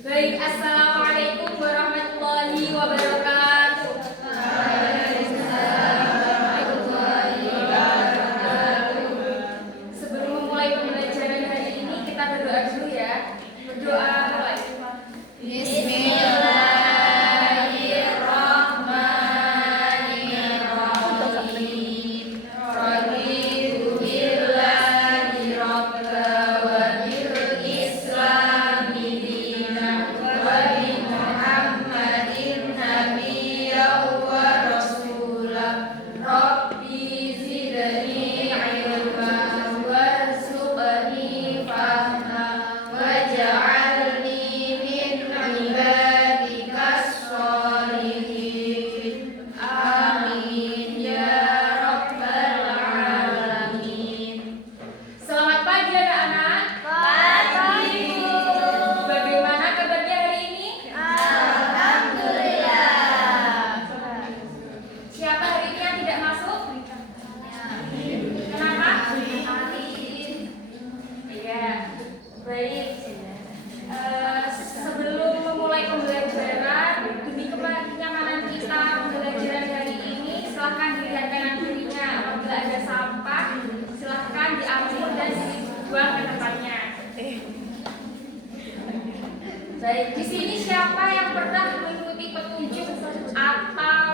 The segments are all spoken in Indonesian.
Baik, assalamualaikum warahmatullahi wabarakatuh. Sebelum memulai pembelajaran hari ini, kita berdoa dulu ya. Berdoa mulai. Selamat pagi anak-anak. Pagi. Bagaimana kabarnya hari ini? Alhamdulillah. Siapa hari ini yang tidak masuk? Kenapa? Iya. Baik. Sebelum memulai pembelajaran, demi kenyamanan kita pembelajaran hari ini, silakan dilihat kanan kirinya. Apabila ada sampah, silakan diambil dan dibuang ke tempatnya. Baik, di sini siapa yang pernah mengikuti petunjuk atau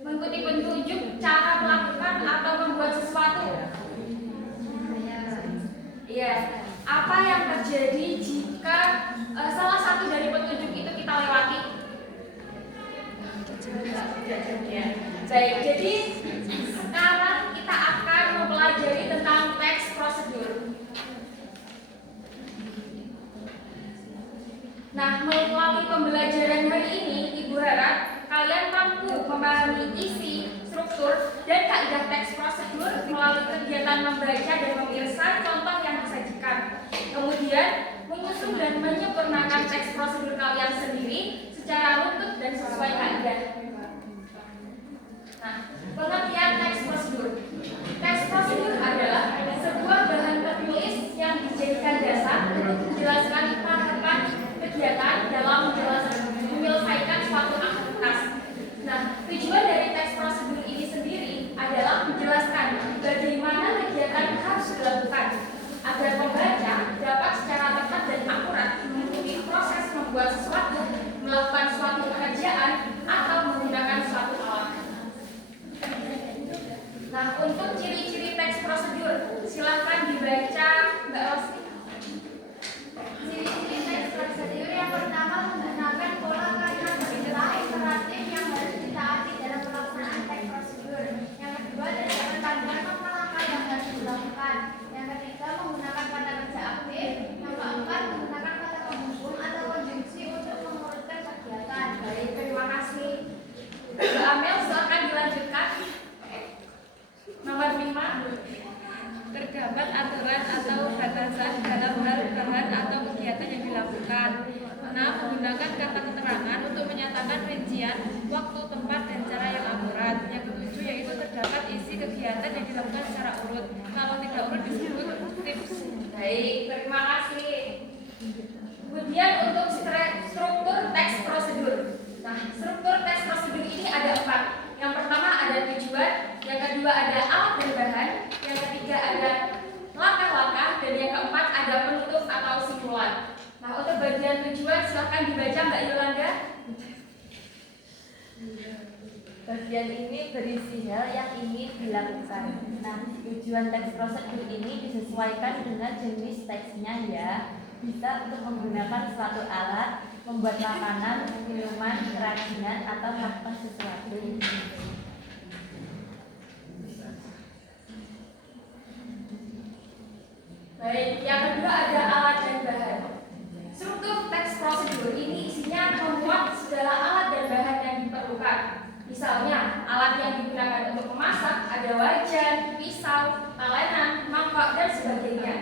mengikuti petunjuk cara melakukan atau membuat sesuatu? Iya. Apa yang terjadi jika salah satu dari petunjuk itu kita lewati? Ya. Baik, jadi sekarang kita akan mempelajari tentang teks prosedur. Nah, melalui pembelajaran hari ini, Ibu harap kalian mampu memahami isi, struktur, dan kaidah teks prosedur melalui kegiatan membaca dan memirsa contoh yang disajikan. Kemudian, menyusun dan menyempurnakan teks prosedur kalian sendiri secara runtut dan sesuai kaidah. Nah, pengertian teks prosedur. Teks prosedur adalah sebuah bahan tertulis yang dijadikan dasar untuk menjelaskan tahapan kegiatan dalam menyelesaikan suatu aktivitas. Nah, tujuan dari teks prosedur ini sendiri adalah menjelaskan bagaimana kegiatan harus dilakukan agar pembaca dapat secara tepat dan akurat mengikuti proses membuat sesuatu, melakukan suatu pekerjaan, atau menggunakan suatu alat. Nah, untuk ciri-ciri teks prosedur, silakan dibaca Mbak Rosi. Ciri-ciri teks prosedur yang pertama menggunakan pola kalimat istilah imperatif yang harus ditaati dalam pelaksanaan teks prosedur. Yang kedua, terdapat panduan langkah yang harus dilakukan. Yang ketiga, menggunakan kata kerja aktif. Yang keempat, menggunakan kata penghubung atau konjungsi untuk mengurutkan kegiatan. Baik, terima kasih. Mbak Amel, silakan dilanjutkan. Nomor 5. Terdapat aturan atau batasan dalam hal bahan atau kegiatan yang dilakukan. 6. Menggunakan kata keterangan untuk menyatakan rincian, waktu, tempat, dan cara yang akurat. Yang ketujuh yaitu terdapat isi kegiatan yang dilakukan secara urut. Kalau tidak urut disebut tips. Baik, terima kasih. Kemudian untuk struktur teks prosedur. Nah, struktur teks prosedur ini ada 4. Yang pertama ada tujuan, yang kedua ada alat dan bahan, yang ketiga ada langkah-langkah, dan yang keempat ada penutup atau simpulan. Nah, untuk bagian tujuan silahkan dibaca Mbak Yolanda. Bagian ini berisi hal yang ingin dilakukan. Nah, tujuan teks prosedur ini disesuaikan dengan jenis teksnya ya. Bisa untuk menggunakan suatu alat, membuat makanan, minuman, kerajinan, atau melakukan sesuatu. Baik, yang kedua ada alat dan bahan. Struktur teks prosedur ini isinya memuat segala alat dan bahan yang diperlukan. Misalnya, alat yang digunakan untuk memasak ada wajan, pisau, talenan, mangkok, dan sebagainya.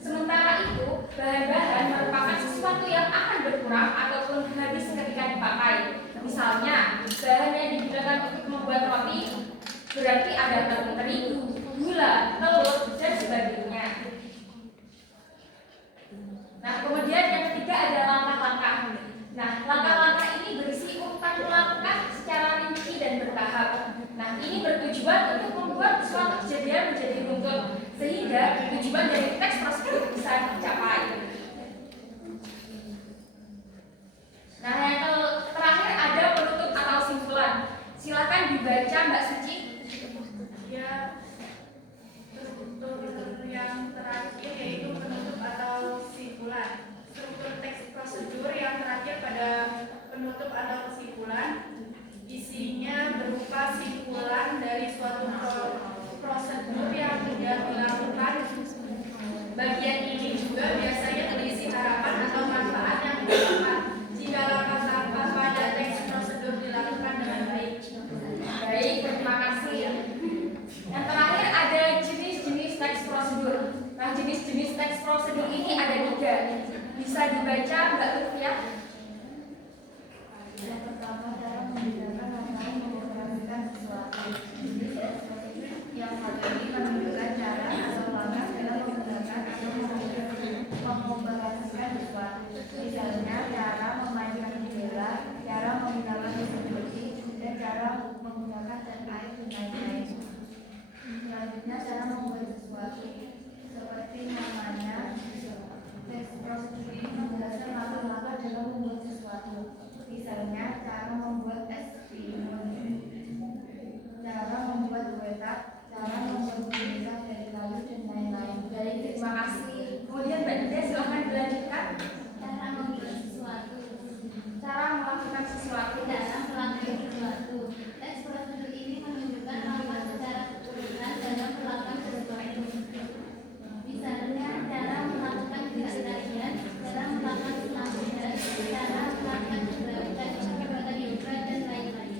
Sementara itu, bahan-bahan merupakan sesuatu yang akan berkurang ataupun habis ketika dipakai. Misalnya, bahan yang digunakan untuk membuat roti berarti ada tepung terigu, gula, telur, dan sebagainya. Nah, kemudian yang ketiga ada langkah-langkah. Nah, langkah-langkah ini berisi urutan langkah secara rinci dan bertahap. Nah, ini bertujuan untuk membuat suatu kejadian menjadi runtut sehingga tujuan dari teks prosedur bisa tercapai. Nah, yang terakhir ada penutup atau simpulan. Silakan dibaca Mbak Suci. Ya, struktur yang terakhir yaitu penutup atau kesimpulan. Struktur teks prosedur yang terakhir pada penutup atau kesimpulan isinya berupa simpulan dari suatu prosedur yang sudah dilakukan. Bagian ini juga biasanya terisi harapan atau manfaat yang didapat jika langkah-langkah pada teks prosedur dilakukan dengan baik. Baik, terima kasih. Yang terakhir ada jenis-jenis teks prosedur. Nah, jenis-jenis teks prosedur ini ada 3. Bisa dibaca Mbak Lutfiah? Yang pertama adalah menggunakan atau mengoperasikan sesuatu. Yang satu ini menunjukkan cara atau langkah dalam menggunakan atau mengoperasikan sesuatu. Misalnya cara memainkan bendera, cara menggunakan mesin cuci, dan cara menggunakan cat air dan lain-lain. Selanjutnya cara membuat sesuatu. Seperti namanya, teks prosedur ini menjelaskan langkah-langkah dalam membuat sesuatu. Misalnya cara membuat es krim, cara membuat kue tart, cara membuat gurita dari lalu dan lain-lain. Baik, terima kasih. Kemudian Mbak Nida silahkan dilanjutkan. Cara membuat sesuatu, Cara melakukan sesuatu. cara melakukan sesuatu. Teks prosedur ini menunjukkan langkah secara keturunan dalam melakukan sesuatu. Misalnya cara melakukan gerak tarian, cara melakukan selanjutnya, cara melakukan perbuatan yoga dan lain-lain.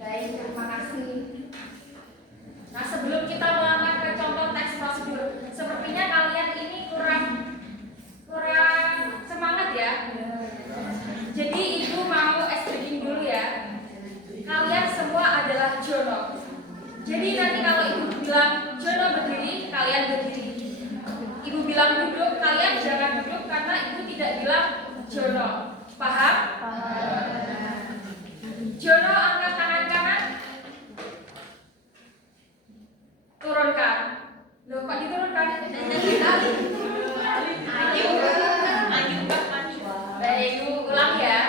Baik, terima kasih. Nah, sebelum kita melangkah ke contoh teks prosedur, sepertinya kalian ini kurang semangat ya. Jadi Ibu mau breaking dulu ya. Kalian semua adalah Jono. Jadi nanti kalau Ibu bilang Jono berdiri, kalian berdiri. Ibu bilang duduk, kalian jangan duduk karena Ibu tidak bilang Jono. Paham? Jono angkat tangan kanan. Turunkan. Loh, kok diturunkan? Baik, Ibu ulang ya.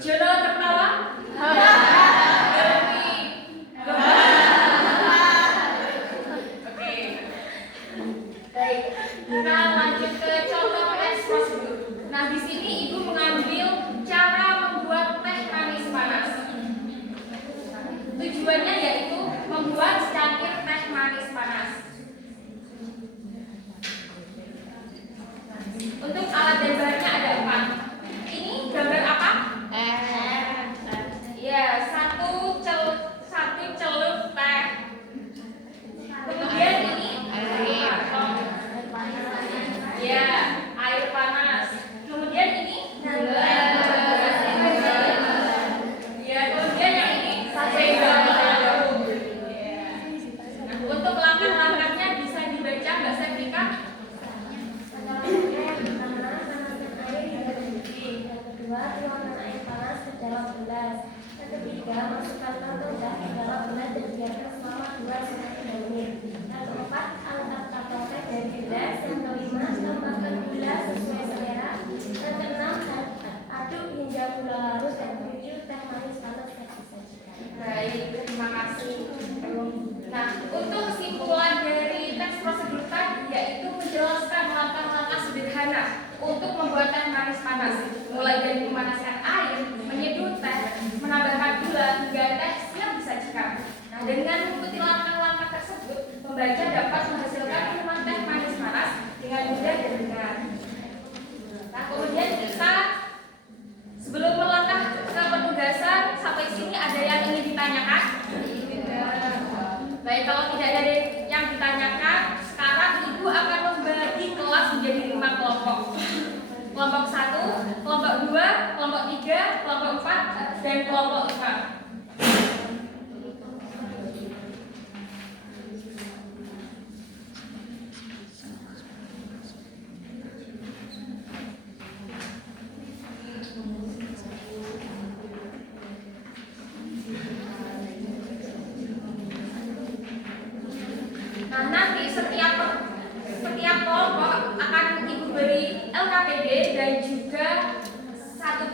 Jono tertawa. Berhenti. Oke. Baik. Nah, lanjut ke contoh teks prosedur. Nah, di sini Ibu mengambil cara membuat teh manis panas. Tujuannya yaitu membuat secangkir teh manis panas. Untuk alat dan bahannya ada 4. Ini gambar apa? Ya, satu celup teh. Kemudian ini ya, air panas. Kemudian ini ya, kemudian yang ini sendok. Nah, untuk langkah-langkahnya bisa dibaca Mbak Seprika. Yang kedua, tuangkan air panas ke dalam gelas. Yang ketiga, masukkan rendah ke dalam gelas dan biarkan selama 2-3 menit. Yang keempat, angkat tapau teh dari gelas. Yang kelima, tambahkan gula sesuai selera. Yang keenam, aduk hingga gula larut. Yang ketujuh, teh manis panas yang disajikan. Baik, terima kasih. Nah, untuk kesimpulan dari teks prosedur tadi yaitu menjelaskan langkah-langkah sederhana untuk membuat teh manis panas, mulai dari memanaskan air, menyeduh teh, menambahkan gula hingga teh siap disajikan. Nah, dengan mengikuti langkah-langkah tersebut, pembaca dapat menghasilkan minuman teh manis panas dengan mudah dan benar. Nah, kemudian kita sebelum melangkah ke penugasan, sampai sini ada yang ingin ditanyakan? Baik, kalau tidak ada yang ditanyakan, sekarang Ibu akan membagi kelas menjadi 5 kelompok. Kelompok 1, kelompok 2, kelompok 3, kelompok 4, dan kelompok 5.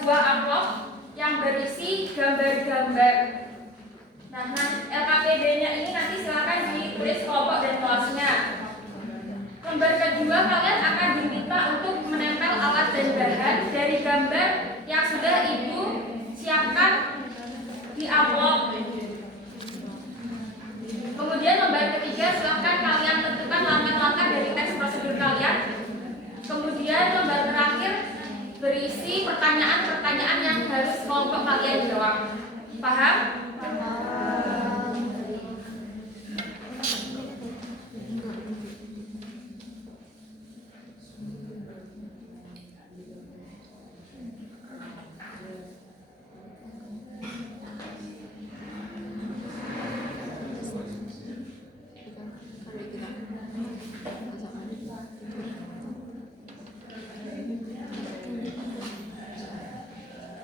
sebuah amplop yang berisi gambar-gambar. Nah, LKPD-nya ini nanti silakan ditulis kelompok dan kelasnya. Lembar kedua, kalian akan diminta untuk menempel alat dan bahan dari gambar yang sudah Ibu siapkan di amplop. Kemudian lembar ketiga, silakan kalian tentukan langkah-langkah dari teks prosedur kalian. Kemudian lembar terakhir berisi pertanyaan-pertanyaan yang harus kelompok kalian jawab. Paham?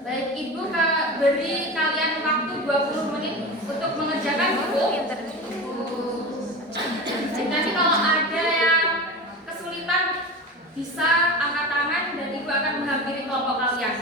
Baik, Ibu beri kalian waktu 20 menit untuk mengerjakan buku. Nanti kalau ada yang kesulitan bisa angkat tangan dan Ibu akan menghampiri kelompok kalian.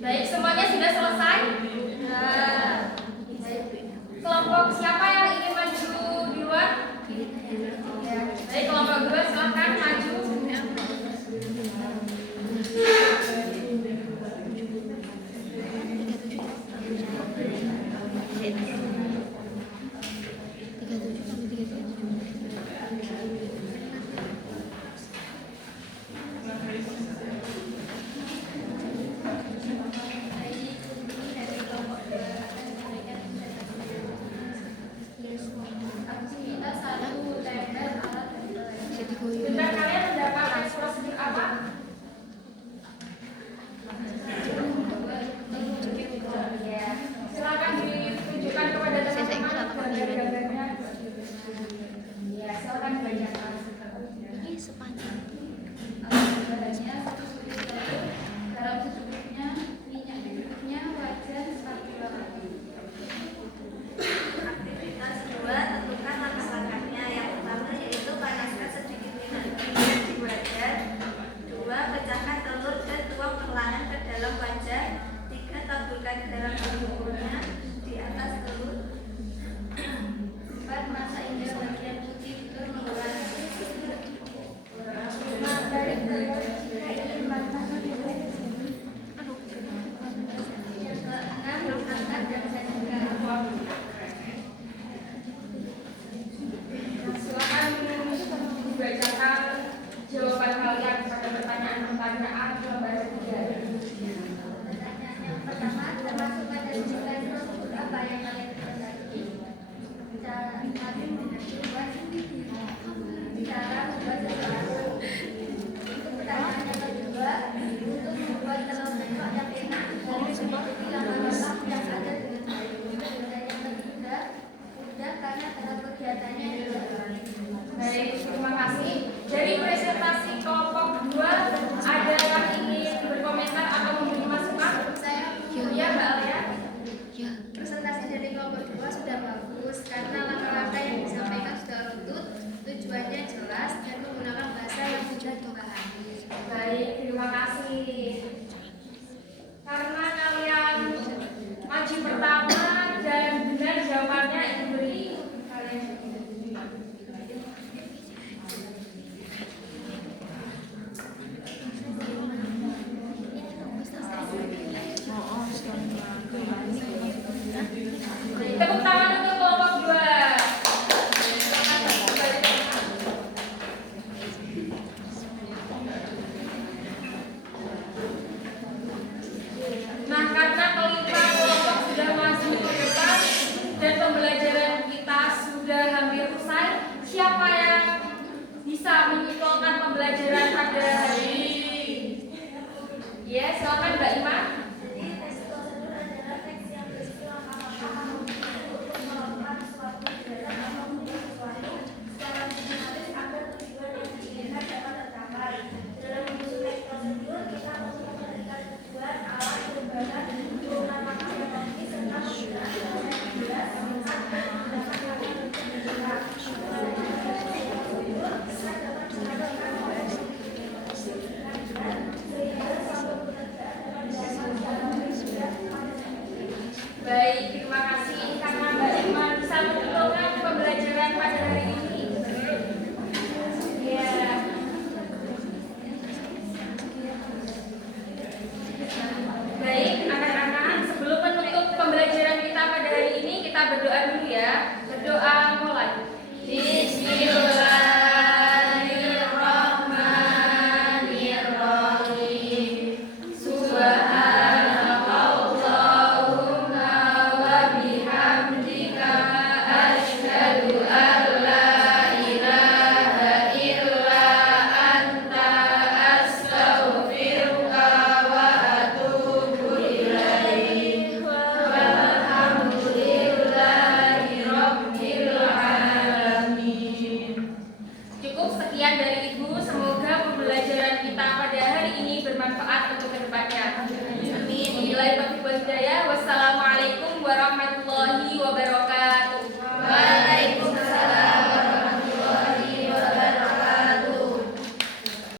Baik, semuanya sudah selesai? Kelompok siapa yang ingin maju duluan? Baik, kelompok dua silakan maju. Bentar, kalian mendapat teks prosedur apa? Silakan ditunjukkan kepada teman-teman gambar-gambarnya. Ya, silakan dibacakan. Ini sepanjang. Gambarnya satu sudut telur, garam secukupnya, minyak secukupnya, wajan spatula. Aktivitas 2, tentukan langkah-langkahnya. Yang pertama yaitu panaskan sedikit minyak di wajan. 2, pecahkan telur dan tuang perlahan ke dalam wajan. 3, taburkan garam secukupnya di atas telur. 4, masak hingga bagian putih telur mengeluarkan. 5, tarik telur jika ingin matang lebih baik. 6, angkat dan sajikan. Silakan dibacakan jawaban kalian pada pertanyaan-pertanyaan lembar ketiga. Pertanyaan yang pertama, termasuk pada jumlah tersebut apa yang kalian kendaki? Cara kami membuat cara membuat sesuatu. Untuk pertanyaan yang kedua, untuk membuat telur ceplok yang enak harus mengikuti langkah-langkah yang ada dengan baik. Dan yang ketiga, mudah karena dalam kegiatannya dilakukan. Baik, terima kasih. Dari presentasi kelompok 2, ada yang ingin berkomentar atau memberi masukan? Ya, Mbak Alia. Presentasi dari kelompok 2 sudah bagus karena langkah-langkah yang disampaikan berdoa dulu ya. Berdoa mulai. Bismillahirrahmanirrahim. Subhanakallahumma wa bihamdika asyhadu an la ilaha illa anta astaghfiruka wa atubu ilaik. Walhamdulillahi rabbil alamin. Cukup sekian dari Ibu. Semoga pembelajaran kita pada hari ini bermanfaat untuk kedepannya. Amin. Wassalamualaikum.